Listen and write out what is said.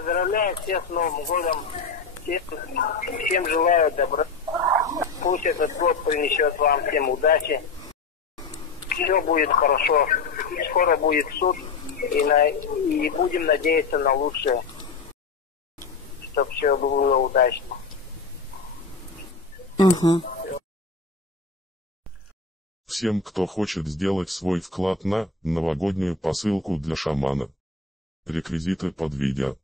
Поздравляю всех с Новым годом. Всем желаю добра. Пусть этот год принесет вам всем удачи. Все будет хорошо. Скоро будет суд. И будем надеяться на лучшее. Чтобы все было удачно. Угу. Всем, кто хочет сделать свой вклад на новогоднюю посылку для шамана. Реквизиты под видео.